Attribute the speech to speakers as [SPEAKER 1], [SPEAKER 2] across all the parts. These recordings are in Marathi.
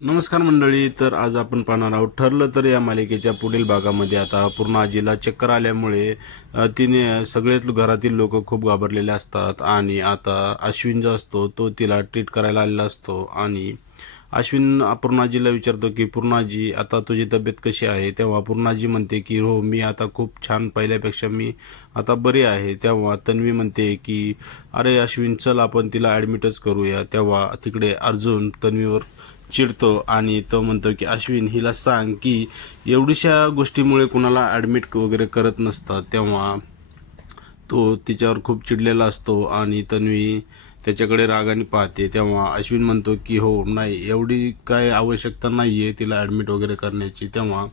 [SPEAKER 1] नमस्कार मंडळी तर आज आपण पाहणार आहोत ठरलं तर या मालिकेच्या पुढील भागामध्ये. आता पूर्ण आजीला चक्कर आल्यामुळे तिने सगळे घरातील लोक खूप घाबरलेले असतात आणि आता अश्विन जो असतो तो तिला ट्रीट करायला आलेला असतो आणि अश्विन पूर्णाजीला विचारतो की पूर्णाजी आता तुझी तब्येत कशी आहे? तेव्हा पूर्णाजी म्हणते की हो मी आता खूप छान पहिल्यापेक्षा मी आता बरी आहे. तेव्हा तन्वी म्हणते की अरे अश्विन चल आपण तिला ॲडमिटच करूया. तेव्हा तिकडे अर्जुन तन्वीवर चिडतो आणि तो म्हणतो की अश्विन हिला सांग की एवढीशा गोष्टीमुळे कुणाला ॲडमिट वगैरे करत नसतात. तेव्हा तो तिच्यावर खूप चिडलेला असतो आणि तन्वी त्याच्याकडे रागाने पाहते. तेव्हा अश्विन म्हणतो की हो नाही एवढी काय आवश्यकता नाही आहे तिला ॲडमिट वगैरे करण्याची. तेव्हा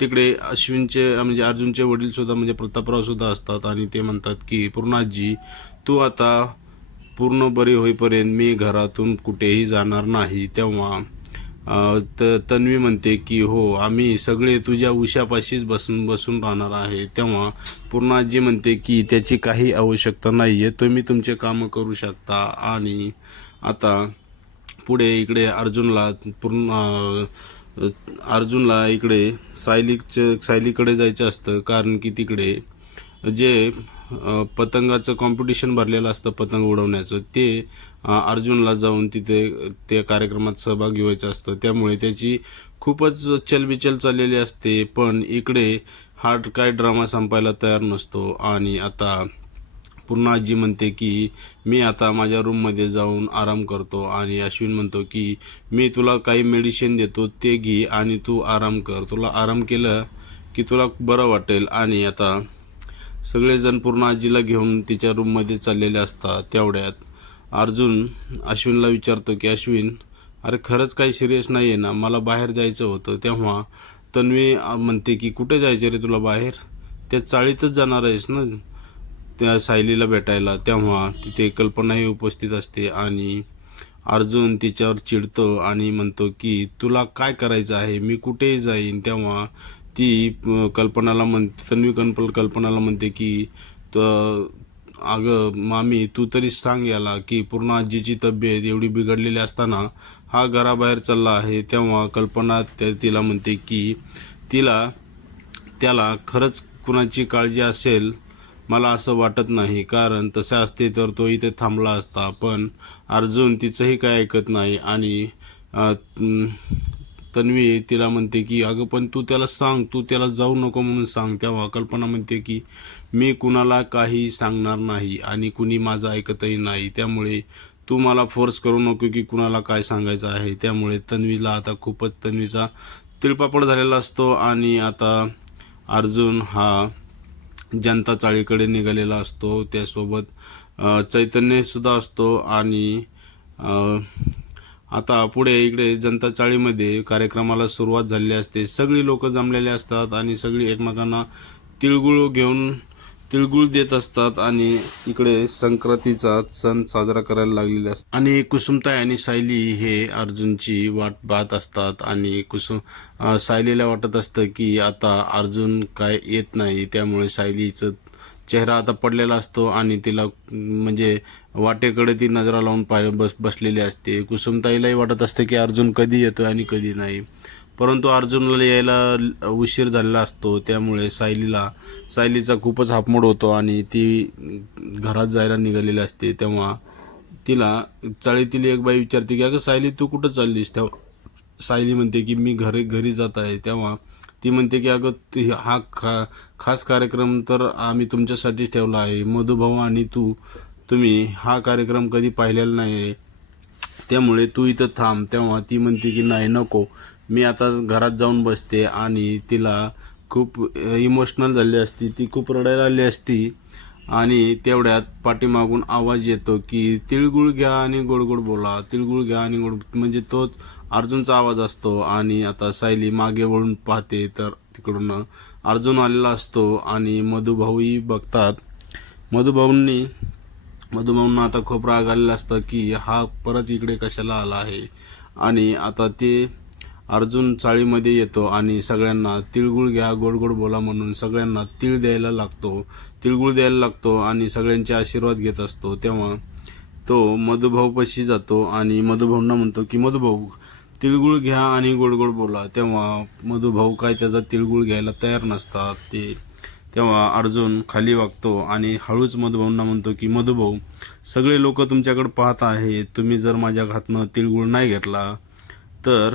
[SPEAKER 1] तिकडे अश्विनचे म्हणजे अर्जुनचे वडीलसुद्धा म्हणजे प्रतापरावसुद्धा असतात आणि ते म्हणतात की पूर्णाजी तू आता पूर्ण बरी होईपर्यंत मी घरातून कुठेही जाणार नाही. तेव्हा तर त तन्वी म्हणते की हो आम्ही सगळे तुझ्या उशापाशीच बसून बसून राहणार आहे. तेव्हा पूर्णाजी म्हणते की त्याची काही आवश्यकता नाही आहे तुम्ही तुमचे कामं करू शकता. आणि आता पुढे इकडे अर्जुनला पूर्ण अर्जुनला इकडे सायलीचं सायलीकडे जायचं असतं कारण की तिकडे जे पतंगाचं कॉम्पिटिशन भरलेलं असतं पतंग उडवण्याचं. ते अर्जुनला जाऊन तिथे त्या कार्यक्रमात सहभागी व्हायचं असतं. त्यामुळे त्याची खूपच चलबिचल चाललेली असते पण इकडे हा काय ड्रामा संपायला तयार नसतो. आणि आता पुन्हा आजी म्हणते की मी आता माझ्या रूममध्ये जाऊन आराम करतो. आणि अश्विन म्हणतो की मी तुला काही मेडिसिन देतो ते घे आणि तू आराम कर. तुला आराम केलं की तुला बरं वाटेल. आणि आता सगळेजण पूर्ण आजीला घेऊन तिच्या रूममध्ये चाललेले असतात तेवढ्यात. अर्जुन अश्विनला विचारतो की अश्विन अरे खरंच काही सिरियस नाही आहे ना? मला बाहेर जायचं होतं. तेव्हा तन्वी म्हणते की कुठे जायचं रे तुला बाहेर? त्या चाळीतच जाणार आहेस ना? त्या सायलीला भेटायला. तेव्हा तिथे कल्पनाही उपस्थित असते आणि अर्जुन तिच्यावर चिडतो आणि म्हणतो की तुला काय करायचं आहे? मी कुठेही जाईन. तेव्हा ती कल्पनाला म्हणते तन्वी कल्प कल्पनाला म्हणते की त अगं मामी तू तरी सांग याला की पूर्ण आजीची तब्येत एवढी बिघडलेली असताना हा घराबाहेर चालला आहे तेव्हा कल्पना त्या तिला म्हणते की तिला त्याला खरंच कुणाची काळजी असेल मला असं वाटत नाही कारण तसे असते तर तो इथे थांबला असता पण अर्जुन तिचंही काय ऐकत नाही आणि तन्वी तिला म्हणते की अगं पण तू त्याला सांग तू त्याला जाऊ नको म्हणून सांग. तेव्हा कल्पना म्हणते की मी कुणाला काही सांगणार नाही आणि कुणी माझं ऐकतही नाही. त्यामुळे तू मला फोर्स करू नको की कुणाला काय सांगायचं आहे. त्यामुळे तन्वीला आता खूपच तन्वीचा तिळपापड झालेला असतो आणि आता अर्जुन हा जनता चाळीकडे निघालेला असतो. त्यासोबत चैतन्यसुद्धा असतो आणि आता पुढे इकडे जनता चाळीमध्ये कार्यक्रमाला सुरुवात झालेली असते. सगळी लोक जमलेले असतात आणि सगळी एकमेकांना तिळगुळ घेऊन तिळगुळ देत असतात आणि इकडे संक्रांतीचा सण साजरा करायला लागलेला असतो आणि कुसुमताई आणि सायली हे अर्जुनची वाट पाहत असतात आणि कुसुम सायलीला वाटत असतं की आता अर्जुन काय येत नाही. त्यामुळे सायलीचं चेहरा आता पडलेला असतो आणि तिला म्हणजे वाटेकडे ती नजरा लावून पाय बस बसलेली असते. कुसुमताईलाही वाटत असते की अर्जुन कधी येतो आणि कधी नाही. परंतु अर्जुनला यायला उशीर झालेला असतो. त्यामुळे सायलीला सायलीचा खूपच हापमोड होतो आणि ती घरात जायला निघालेली असते. तेव्हा तिला चाळीतील एक बाई विचारते की अगं सायली तू कुठं चाललीस? तेव्हा सायली म्हणते की मी घरी घरी जात आहे. तेव्हा ती म्हणते की अगं ती- हा खा खास कार्यक्रम तर आम्ही तुमच्यासाठीच ठेवला आहे. मधुभाऊ आणि तू तुम्ही हा कार्यक्रम कधी पाहिलेला नाही आहे त्यामुळे तू इथं थांब. तेव्हा ती म्हणते की नाही नको. मी आता घरात जाऊन बसते. आणि तिला खूप इमोशनल झाली असती. ती खूप रडायला आली असती. आणि तेवढ्यात पाठीमागून आवाज येतो की तिळगुळ घ्या आणि गोड गोड बोला. तिळगुळ घ्या आणि गोड म्हणजे तोच अर्जुनचा आवाज असतो. आणि आता सायली मागे वळून पाहते तर तिकडून अर्जुन आलेला असतो. आणि मधुभाऊही बघतात. मधुभाऊंनी मधुभाऊंना आता खूप राग आलेला असतं की हा परत इकडे कशाला आला आहे? आणि आता ते अर्जुन चाळीमध्ये येतो आणि सगळ्यांना तिळगुळ घ्या गोडगोड बोला म्हणून सगळ्यांना तिळ द्यायला लागतो. तिळगुळ द्यायला लागतो आणि सगळ्यांचे आशीर्वाद घेत असतो. तेव्हा तो मधुभाऊपाशी जातो आणि मधुभाऊंना म्हणतो की मधुभाऊ तिळगुळ घ्या आणि गोडगोड बोला. तेव्हा मधुभाऊ काय त्याचा तिळगुळ घ्यायला तयार नसतात. ते तेव्हा अर्जुन खाली वागतो आणि हळूच मधुभाऊंना म्हणतो की मधुभाऊ सगळे लोक तुमच्याकडे पाहत आहे तुम्ही जर माझ्या घातनं तिळगुळ नाही घेतला तर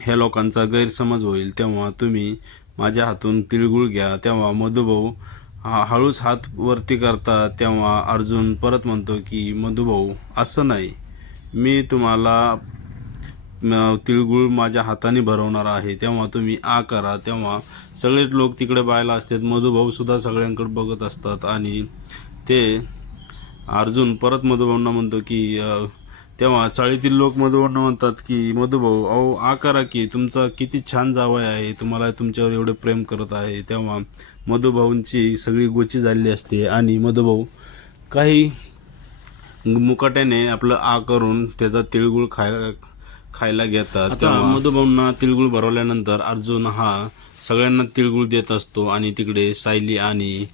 [SPEAKER 1] ह्या लोकांचा गैरसमज होईल. तेव्हा तुम्ही माझ्या हातून तिळगुळ घ्या. तेव्हा मधुभाऊ हा हळूच हात वरती करता. तेव्हा अर्जुन परत म्हणतो की मधुभाऊ असं नाही. मी तुम्हाला तिळगुळ माझ्या हाताने भरवणार आहे. तेव्हा तुम्ही आ करा. तेव्हा सगळेच लोक तिकडे बायला असतात. मधुभाऊसुद्धा सगळ्यांकडे बघत असतात आणि ते अर्जुन परत मधुभाऊंना म्हणतो की तेव्हा चाळीतील लोक मधुभाऊंना म्हणतात की मधुभाऊ अहो आ करा की तुमचा किती छान जावय आहे. तुम्हाला तुमच्यावर एवढे प्रेम करत आहे. तेव्हा मधुभाऊंची सगळी गोची झालेली असते आणि मधुभाऊ काही मुकाट्याने आपलं आ करून त्याचा तिळगुळ खायला खायला घेतात आता मधुभाऊंना तिळगुळ भरवल्यानंतर अर्जुन हा सगळ्यांना तिळगुळ देत असतो आणि तिकडे सायली आणि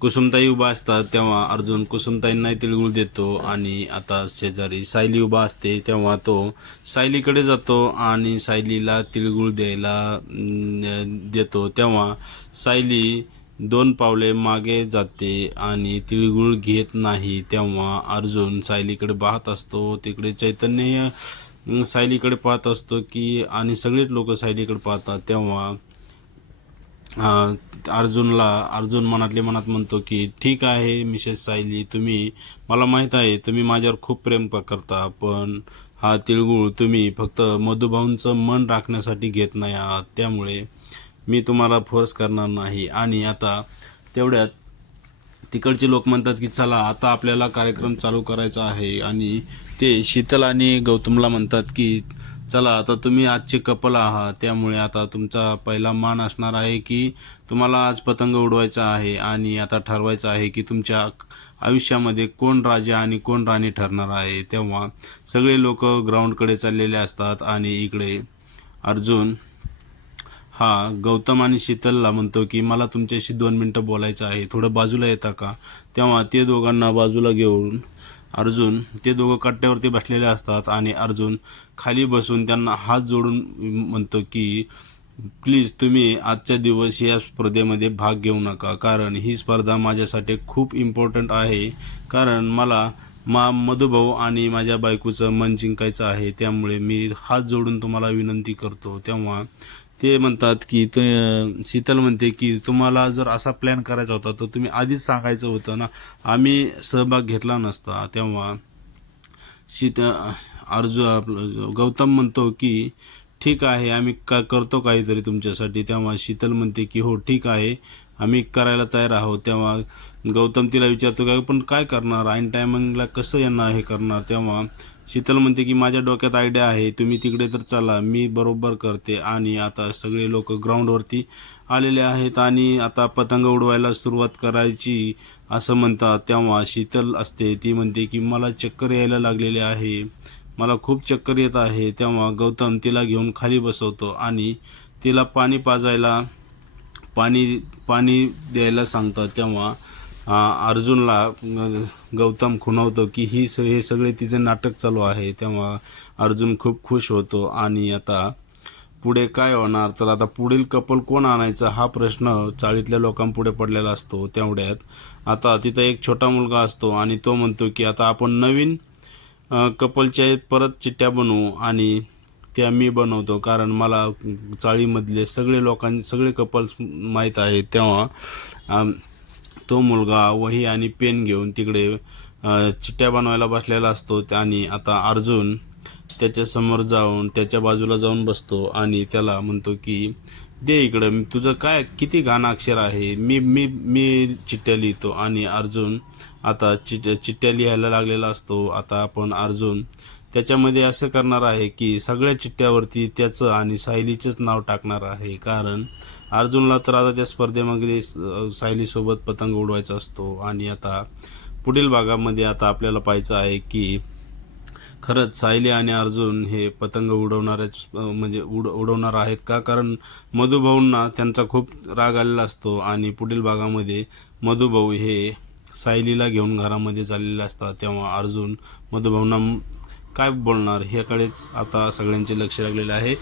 [SPEAKER 1] कुसुमताई उभा असतात. तेव्हा अर्जुन कुसुमताईंनाही तिळगुळ देतो आणि आता शेजारी सायली उभा असते. तेव्हा तो सायलीकडे जातो आणि सायलीला तिळगुळ द्यायला देतो. तेव्हा सायली दोन पावले मागे जाते आणि तिळगुळ घेत नाही. तेव्हा अर्जुन सायलीकडे पाहत असतो. तिकडे चैतन्य सायलीकडे पाहत असतो की आणि सगळेच लोक सायलीकडे पाहतात तेव्हा. अर्जुनला अर्जुन मनातले मनात म्हणतो की ठीक आहे मिसेस सायली तुम्ही मला माहीत आहे तुम्ही माझ्यावर खूप प्रेम प- करता पण हा तिळगुळ तुम्ही फक्त मधुभाऊंचं मन राखण्यासाठी घेत नाही आहात. त्यामुळे मी तुम्हाला फोर्स करणार नाही. आणि आता तेवढ्यात तिकडचे लोक म्हणतात की चला आता आपल्याला कार्यक्रम चालू करायचा आहे आणि ते शीतल आणि गौतमला म्हणतात की चला आता तुम्ही आजचे कपल आहात त्यामुळे आता तुमचा पहिला मान असणार आहे की तुम्हाला आज पतंग उडवायचा आहे आणि आता ठरवायचं आहे की तुमच्या आयुष्यामध्ये कोण राजा आणि कोण राणी ठरणार आहे. तेव्हा सगळे लोक ग्राउंडकडे चाललेले असतात आणि इकडे अर्जुन हा गौतम आणि शीतलला म्हणतो की मला तुमच्याशी दोन मिनटं बोलायचं आहे. थोडं बाजूला येता का? तेव्हा ते दोघांना बाजूला घेऊन अर्जुन ते दोघं कट्ट्यावरती बसलेले असतात आणि अर्जुन खाली बसून त्यांना हात जोडून म्हणतो की प्लीज तुम्ही आजच्या दिवस या स्पर्धेमध्ये भाग घेऊ नका. कारण ही स्पर्धा माझ्यासाठी खूप इम्पॉर्टंट आहे. कारण मला मा मधुभाऊ आणि माझ्या बायकोचं मन जिंकायचं आहे. त्यामुळे मी हात जोडून तुम्हाला विनंती करतो. तेव्हा ते म्हणतात की ते शीतल म्हणते की तुम्हाला जर असा प्लॅन करायचा होता तर तुम्ही आधीच सांगायचं होतं ना. आम्ही सहभाग घेतला नसता तेव्हा. शीत अर्जु आपलं गौतम म्हणतो की ठीक आहे आम्ही का करतो काहीतरी तुमच्यासाठी. तेव्हा शीतल म्हणते की हो ठीक आहे आम्ही करायला तयार आहोत. तेव्हा गौतम तिला विचारतो का पण काय करणार? ऐन टायमिंगला कसं यांना हे करणार? तेव्हा शीतल म्हणते की माझ्या डोक्यात आयडिया आहे तुम्ही तिकडे तर चला मी बरोबर करते. आणि आता सगळे लोक ग्राउंडवरती आलेले आहेत आणि आता पतंग उडवायला सुरुवात करायची असं म्हणतात. तेव्हा शीतल असते ती म्हणते की मला चक्कर यायला लागलेले आहे. मला खूप चक्कर येत आहे. तेव्हा गौतम तिला घेऊन खाली बसवतो आणि तिला पाणी पाजायला पाणी पाणी द्यायला सांगतात. तेव्हा अर्जुनला गौतम खुणवतो की ही स हे सगळे तिचे नाटक चालू आहे. तेव्हा अर्जुन खूप खुश होतो आणि आता पुढे काय होणार? तर आता पुढील कपल कोण आणायचं हा प्रश्न चाळीतल्या लोकांपुढे पडलेला असतो तेवढ्यात. आता तिथं एक छोटा मुलगा असतो आणि तो म्हणतो की आता आपण नवीन कपलच्या परत चिठ्ठ्या बनवू आणि त्या मी बनवतो. कारण मला चाळीमधले सगळे लोकां सगळे कपल्स माहीत आहेत. तेव्हा तो मुलगा वही आणि पेन घेऊन तिकडे चिट्ट्या चिठ्ठ्या बनवायला बसलेला असतो आणि आता अर्जुन त्याच्यासमोर जाऊन त्याच्या बाजूला जाऊन बसतो आणि त्याला म्हणतो की दे इकडं तुझं काय किती घाण अक्षर आहे? मी मी मी चिठ्ठ्या लिहितो. आणि अर्जुन आता चिट चिठ्ठ्या लिहायला लागलेला असतो. आता आपण अर्जुन त्याच्यामध्ये असं करणार आहे की सगळ्या चिठ्ठ्यावरती त्याचं आणि सायलीचंच नाव टाकणार आहे. कारण अर्जुनला तर आता त्या स्पर्धेमध्ये स- सायलीसोबत पतंग उडवायचा असतो. आणि आता पुढील भागामध्ये आता आपल्याला पाहायचं आहे की खरंच सायली आणि अर्जुन हे पतंग उडवणारेच म्हणजे उड उडवणार आहेत का? कारण मधुभाऊंना त्यांचा खूप राग आलेला असतो. आणि पुढील भागामध्ये मधुभाऊ हे सायलीला घेऊन घरामध्ये चाललेले असतात. तेव्हा अर्जुन मधुभाऊंना काय बोलणार? ह्याकडेच आता सगळ्यांचे लक्ष लागलेलं आहे.